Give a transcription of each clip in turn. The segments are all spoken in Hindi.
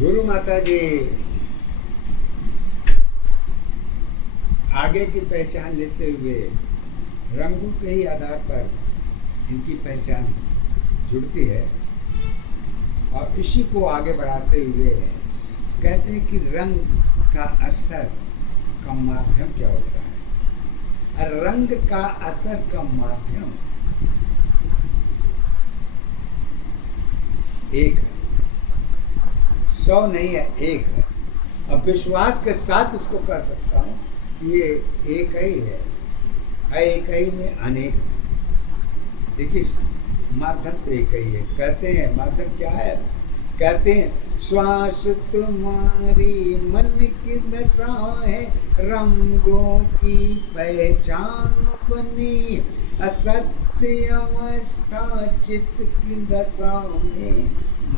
गुरु माता जी आगे की पहचान लेते हुए रंगों के ही आधार पर इनकी पहचान जुड़ती है और इसी को आगे बढ़ाते हुए कहते हैं कि रंग का असर का माध्यम क्या होता है। रंग का असर का माध्यम एक है, 100 नहीं है, एक है। अब विश्वास के साथ उसको कह सकता हूँ ये एक ही है, एक ही में अनेक है। देखिए माध्यम तो एक ही है। कहते हैं माध्यम क्या है, कहते हैं श्वास तुम्हारी मन की दशा है, रंगों की पहचान बनी, असत्य अवस्था चित्त की दशा में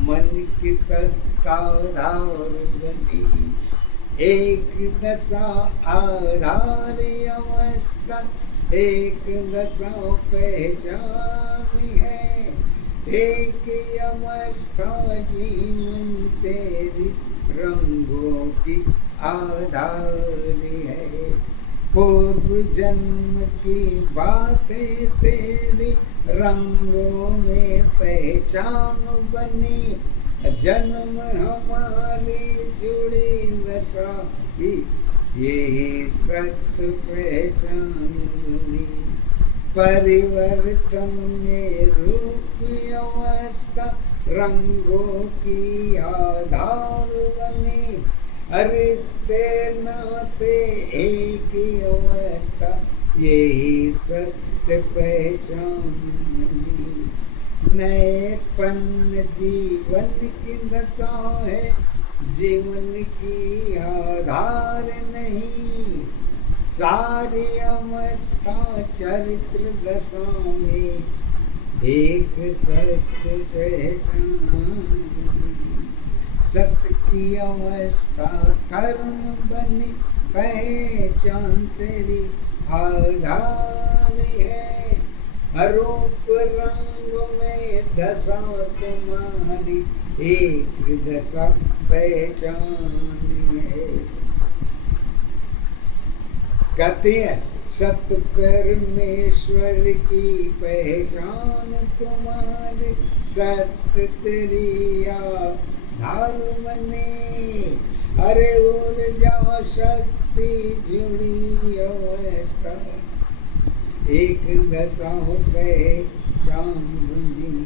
मन की सत्ताधार बनी। एक दशा आधार अवस्था, एक दशा पहचान है, एक अवस्था जीवन तेरी रंगों की आधार है। पूर्व जन्म की बातें तेरी रंगों में पहचान बनी, जन्म हमारी जुड़ी दशा ही यही सत्य पहचान बनी। परिवर्तन में रूप अवस्था रंगों की आधार बनी, रिश्ते नाते एक अवस्था यही सत्य पहचान बनी। नएपन जीवन की दशा है, जीवन की आधार नहीं, सारी अवस्था चरित्र दशा में एक सत्य पहचान बनी। सत्य की अवस्था कर्म बनी, पहचान तेरी आधार है। रूप रंग में दशा तुम्हारी एक दशा पहचान है। कहते हैं सत्य परमेश्वर की पहचान तुम्हारी, सत्य तेरी आधार बने। अरे ऊर्जा शक्ति जुड़ी अवस्था एक दशा पहचान बनी।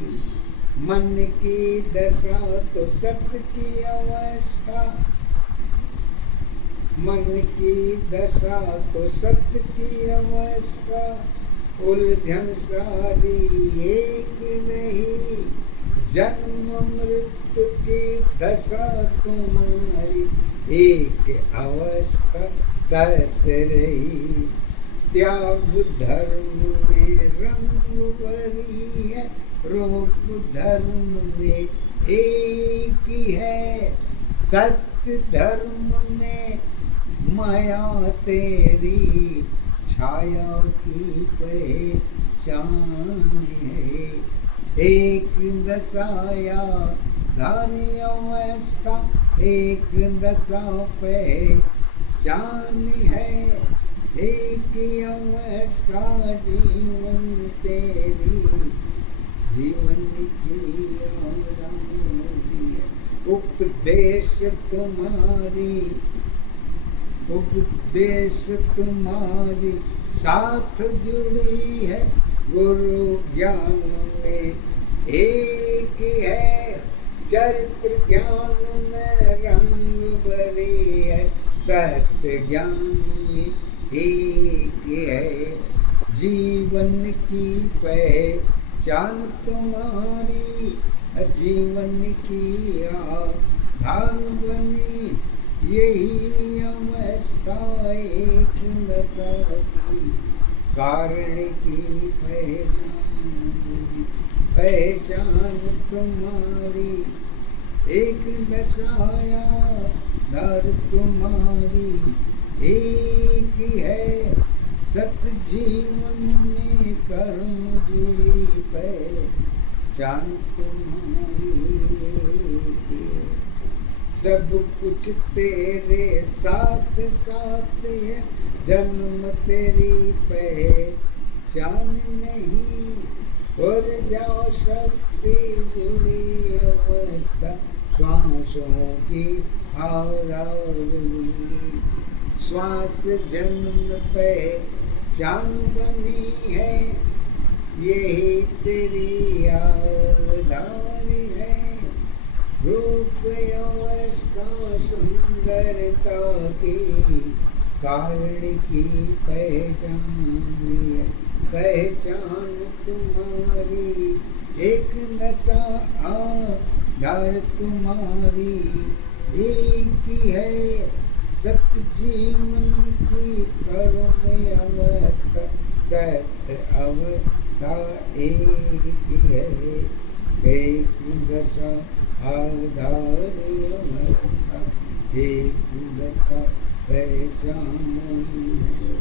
मन की दशा तो सत्य की अवस्था, मन की दशा तो सत्य की अवस्था, उलझन सारी एक नहीं, जन्म मृत्यु की दशा तुम्हारी एक अवस्था सत्य रही। त्याग धर्म में रंग भरी है, रूप धर्म में एक ही है। सत्य धर्म में माया तेरी छाया की पहचान है। एक दशाया धारी अवस्था एक दशा पहचान है। एक अवस्था जीवन तेरी जीवन की आधारी है। उपदेश तुम्हारी साथ जुड़ी है, गुरु ज्ञान में एक है। चरित्र ज्ञान में रंग भरी है, सत्य ज्ञान में एक है। जीवन की पहचान तुम्हारी, जीवन की आधार बनी। यही अवस्था एक दशा की कारण की पहचान बनी। पहचान तुम्हारी एक दशाया धर तुम्हारी एक है। सत्य जीवन में कर्म जुड़ी पहचान तुम्हारी एक है। सब कुछ तेरे साथ साथ है, जन्म तेरी पहचान नहीं, और जाओ शक्ति जुड़ी अवस्था, श्वासों की आराधनी, श्वास जन्म पहचान बनी है, यही तेरी आधार है, रूप अवस्था सुंदरता की कारण की पहचान है, पहचान तुम्हारी एक नशा, आधार तुम्हारी एक ही है, सत्य जीवन की कर्म अवस्था, सत्य अवस्था एक ही है, एक दशा आधार अवस्था, एक दशा पहचान है,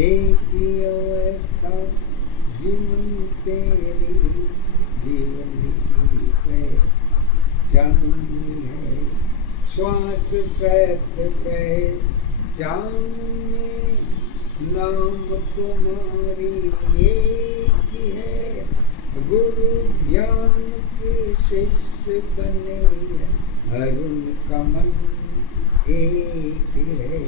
एक ही अवस्था जीवन तेरी, जीवन की पहचान है, श्वास सत्य पहचान में, नाम तुम्हारी एक ही है, गुरु ज्ञान के शिष्य बने, अरुण कमल एक है,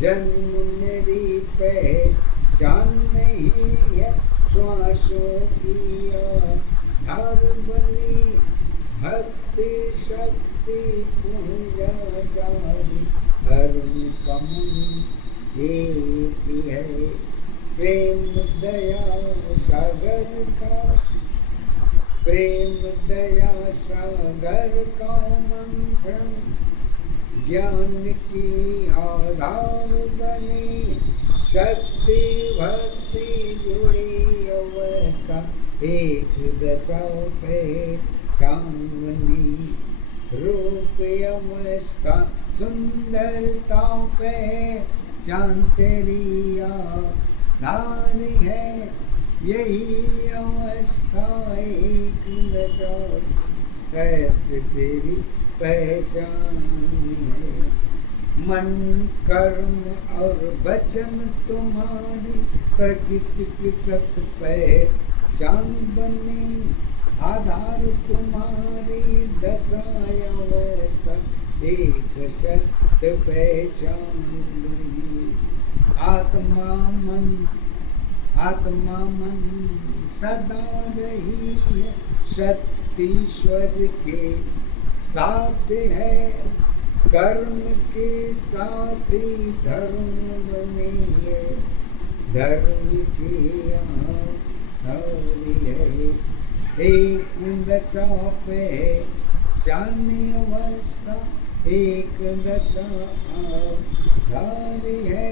जन्म मेरी पहचान नहीं है, श्वासों की आधार बनी, भक्ति शक्ति पूजा जारी, अरुण कमल एक है, प्रेम दया सागर का, प्रेम दया सागर का मंथन, ज्ञान की आधार बनी, शक्ति भक्ति जुड़ी अवस्था, एक दशा पहचान बनी, रूप अवस्था सुंदरता पहचान तेरी आधार है, यही अवस्था एक दशा सत्य तेरी पहचान है, मन कर्म और वचन तुम्हारी प्रकृति की सत्य पहचान बनी, आधार तुम्हारी दशा अवस्था एक सत्य पहचान बनी, आत्मा मन सदा रही है, सतीश्वर के साथ है, कर्म के साथ ही धर्म बने है, धर्म की आधारी है, एक दशा पहचान अवस्था, एक दशा आधारी है।